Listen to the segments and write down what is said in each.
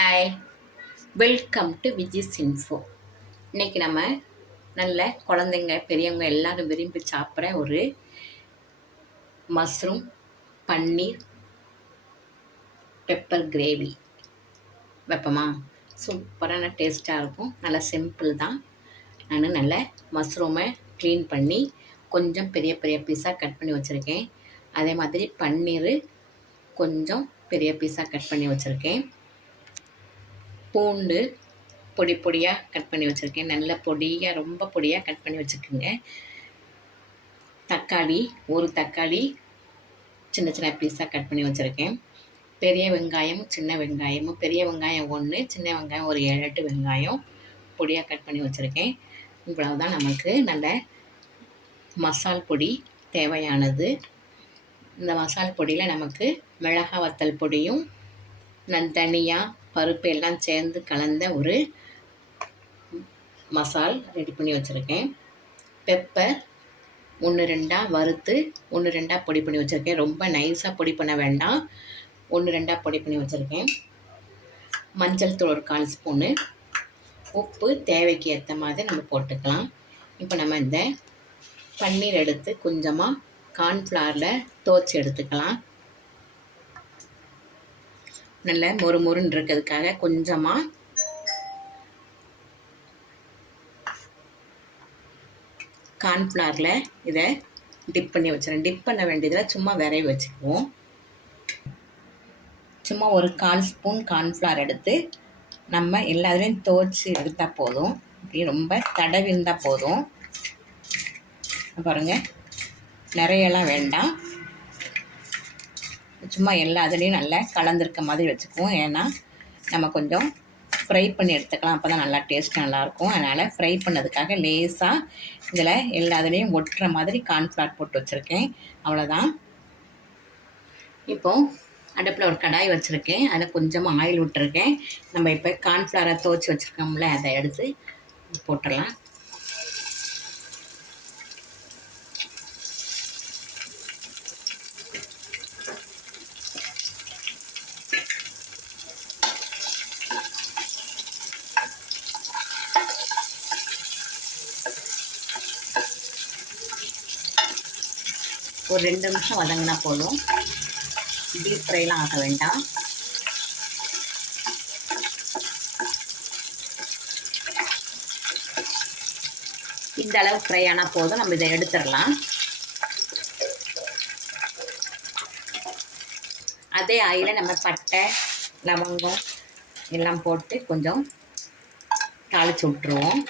Hi, welcome to Viji's info. இன்றைக்கி நம்ம நல்ல குழந்தைங்க பெரியவங்க எல்லோரும் விரும்பி சாப்பிட்ற ஒரு மஷ்ரூம் பன்னீர் பெப்பர் கிரேவி வைப்போமா? சூப்பரான டேஸ்ட்டாக இருக்கும். நல்லா சிம்பிள் தான். நான் நல்ல மஷ்ரூமை க்ளீன் பண்ணி கொஞ்சம் பெரிய பெரிய பீஸாக கட் பண்ணி வச்சுருக்கேன். அதே மாதிரி பன்னீர் கொஞ்சம் பெரிய பீஸாக கட் பண்ணி வச்சுருக்கேன். பூண்டு பொடி பொடியாக கட் பண்ணி வச்சுருக்கேன். நல்ல பொடியாக ரொம்ப பொடியாக கட் பண்ணி வச்சுக்கோங்க. தக்காளி ஒரு தக்காளி சின்ன சின்ன பீஸாக கட் பண்ணி வச்சுருக்கேன். பெரிய வெங்காயம் சின்ன வெங்காயமும், பெரிய வெங்காயம் 1, சின்ன வெங்காயம் ஒரு 7-8 வெங்காயம் பொடியாக கட் பண்ணி வச்சுருக்கேன். இவ்வளவு தான் நமக்கு நல்ல மசால் பொடி தேவையானது. இந்த மசால் பொடியில் நமக்கு மிளகாய் வத்தல் பொடியும் தனியா பருப்பு எல்லாம் சேர்ந்து கலந்த ஒரு மசால் ரெடி பண்ணி வச்சுருக்கேன். பெப்பர் 1-2 வறுத்து 1-2 பொடி பண்ணி வச்சுருக்கேன். ரொம்ப நைஸாக பொடி பண்ண வேண்டாம். 1-2 பொடி பண்ணி வச்சுருக்கேன். மஞ்சள் தூள் ஒரு 1/4 ஸ்பூனு. உப்பு தேவைக்கு ஏற்ற மாதிரி நம்ம போட்டுக்கலாம். இப்போ நம்ம இந்த பன்னீர் எடுத்து கொஞ்சமாக கார்ன்ஃப்ளவரில் துவைச்சி எடுத்துக்கலாம். நல்ல மொறுமொறுன்னு இருக்கிறதுக்காக கொஞ்சமாக கார்ன்ஃப்ளவரில் இதை டிப் பண்ணி வச்சுருக்கேன். டிப் பண்ண வேண்டியதில் சும்மா விரைவி வச்சுக்குவோம். சும்மா ஒரு 1/4 ஸ்பூன் கார்ன்ஃப்ளவர் எடுத்து நம்ம எல்லாத்துலேயும் துவைச்சி எடுத்தால் போதும். இப்படி ரொம்ப தடவி இருந்தால் போதும். பாருங்கள், நிறையெல்லாம் வேண்டாம். சும்மா எல்லா இதுலேயும் நல்லா கலந்துருக்க மாதிரி வச்சுக்குவோம். ஏன்னா நம்ம கொஞ்சம் ஃப்ரை பண்ணி எடுத்துக்கலாம். அப்போ தான் நல்லா டேஸ்ட் நல்லாயிருக்கும். அதனால் ஃப்ரை பண்ணதுக்காக லேசாக இதில் எல்லா இதுலேயும் ஒட்டுற மாதிரி கார்ன்ஃப்ளவர் போட்டு வச்சுருக்கேன். அவ்வளோதான். இப்போது அடுப்பில் ஒரு கடாய் வச்சுருக்கேன். அதில் கொஞ்சமாக ஆயில் விட்டுருக்கேன். நம்ம இப்போ கார்ன்ஃப்ளவரை துவைச்சி வச்சுருக்கோம்ல, அதை எடுத்து போட்டுடலாம். ஒரு 2 நிமிஷம் வதங்கினா போதும். டீப் ஃப்ரைலாம் ஆக வேண்டாம். இந்த அளவு ஃப்ரை ஆனால் போதும். நம்ம இதை எடுத்துடலாம். அதே ஆயில நம்ம பட்டை லவங்கம் எல்லாம் போட்டு கொஞ்சம் தாளித்து விட்டுருவோம்.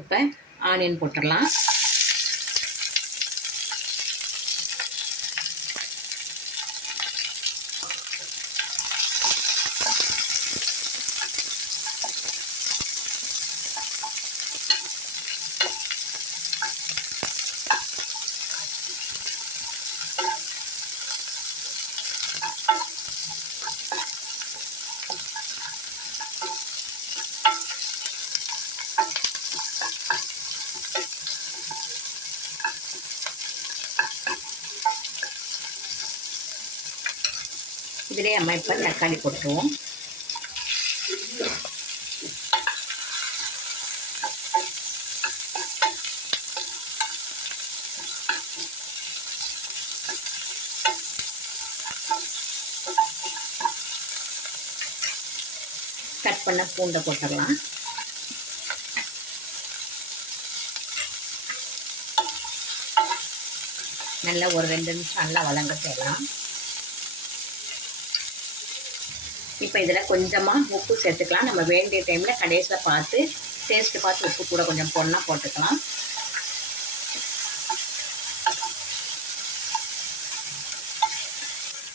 இப்போ ஆனியன் போட்டுடலாம். இதிலே நம்ம இப்போ தக்காளி போட்டுருவோம். கட் பண்ண பூண்டை போட்டுடலாம். நல்லா ஒரு 2 நிமிஷம் நல்லா வதங்கலாம். இப்போ இதில் கொஞ்சமாக உப்பு சேர்த்துக்கலாம். நம்ம வேண்டிய டைமில் கடைசியில் பார்த்து டேஸ்ட்டு பார்த்து உப்பு கூட கொஞ்சம் போடணும், போட்டுக்கலாம்.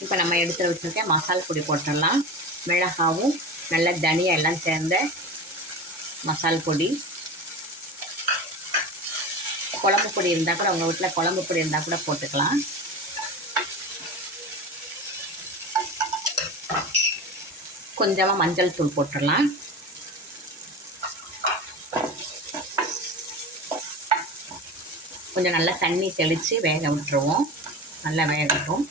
இப்போ நம்ம எடுத்து வச்சுருக்க மசால் பொடி போட்டுடலாம். மிளகாவும் நல்ல தனியா எல்லாம் சேர்ந்த மசால் பொடி குழம்பு பொடி இருந்தால் கூட உங்கள் வீட்டில் குழம்பு பொடி இருந்தால் கூட போட்டுக்கலாம். கொஞ்சமாக மஞ்சள் தூள் போட்டுடலாம். கொஞ்சம் நல்லா தண்ணி தெளித்து வேக விட்டுருவோம். நல்லா வேகட்டும்.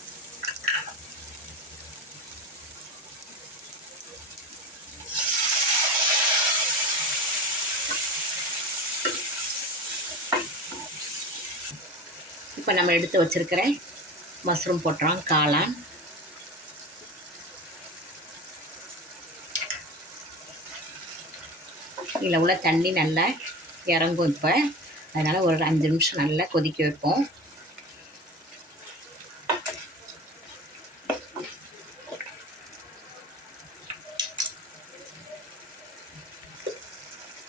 இப்போ நம்ம எடுத்து வச்சுருக்கிற மஷ்ரூம் போட்டுறோம். காளான் இதில் உள்ள தண்ணி நல்லா இறங்கும். இப்போ அதனால் ஒரு 5 நிமிஷம் நல்லா கொதிக்க வைப்போம்.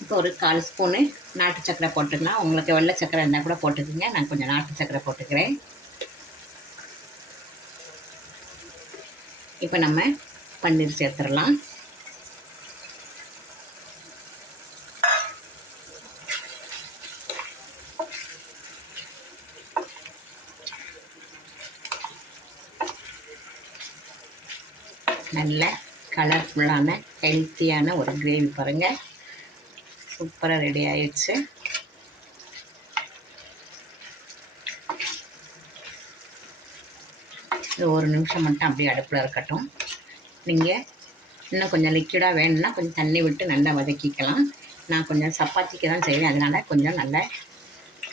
இப்போ ஒரு 1/4 ஸ்பூனு நாட்டு சர்க்கரை போட்டுக்கலாம். உங்களுக்கு வெள்ளை சர்க்கரை இருந்தால் கூட போட்டுக்கோங்க. நான் கொஞ்சம் நாட்டு சர்க்கரை போட்டுக்கிறேன். இப்போ நம்ம பன்னீர் சேர்த்துடலாம். நல்ல கலர்ஃபுல்லான ஹெல்த்தியான ஒரு கிரேவி பாருங்கள், சூப்பராக ரெடி ஆயிடுச்சு. இது 1 நிமிஷம் மட்டும் அப்படியே அடுப்பில் இருக்கட்டும். நீங்கள் இன்னும் கொஞ்சம் லிக்விடாக வேணும்னா கொஞ்சம் தண்ணி விட்டு நல்லா வதக்கிக்கலாம். நான் கொஞ்சம் சப்பாத்திக்கு தான் செய்வேன், அதனால் கொஞ்சம் நல்ல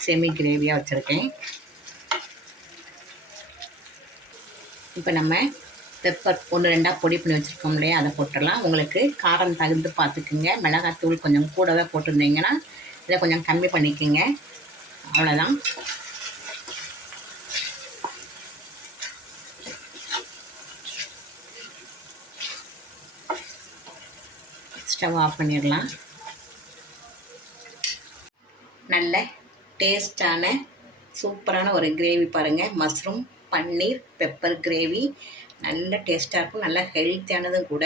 செமி கிரேவியாக வச்சுருக்கேன். இப்போ நம்ம பெப்பர் 1-2 பொடி பண்ணி வச்சுருக்கோம் இல்லையா, அதை போட்டுடலாம். உங்களுக்கு காரம் தகுந்து பார்த்துக்குங்க. மிளகாத்தூள் கொஞ்சம் கூடவே போட்டிருந்தீங்கன்னா இதை கொஞ்சம் கம்மி பண்ணிக்கோங்க. அவ்வளோதான். ஸ்டவ் ஆஃப் பண்ணிடலாம். நல்ல டேஸ்டான சூப்பரான ஒரு கிரேவி பாருங்கள். மஷ்ரூம் பன்னீர் பெப்பர் கிரேவி நல்ல டேஸ்ட்டாக இருக்கும். நல்லா ஹெல்த்தியானதும் கூட.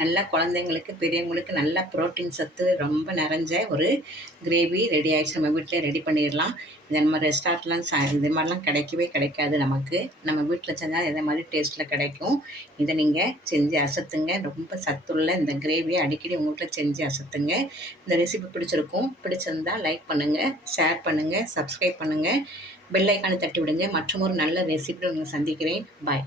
நல்லா குழந்தைங்களுக்கு பெரியவங்களுக்கு நல்ல ப்ரோட்டீன் சத்து ரொம்ப நிறைஞ்ச ஒரு கிரேவி ரெடி ஆகிடுச்சு. நம்ம வீட்டிலே ரெடி பண்ணிடலாம். இதை நம்ம ரெஸ்டாரண்ட்லாம் இது மாதிரிலாம் கிடைக்கவே கிடைக்காது. நமக்கு நம்ம வீட்டில் செஞ்சால் இதே மாதிரி டேஸ்ட்டில் கிடைக்கும். இதை நீங்கள் செஞ்சு அசத்துங்க. ரொம்ப சத்துள்ள இந்த கிரேவியை அடிக்கடி உங்கள் வீட்டில் செஞ்சு அசத்துங்க. இந்த ரெசிபி பிடிச்சிருக்கும். பிடிச்சிருந்தால் லைக் பண்ணுங்கள், ஷேர் பண்ணுங்கள், சப்ஸ்கிரைப் பண்ணுங்கள், பெல் ஐக்கானை தட்டி விடுங்க. மற்றும் ஒரு நல்ல ரெசிபி உங்களை சந்திக்கிறேன். பாய்.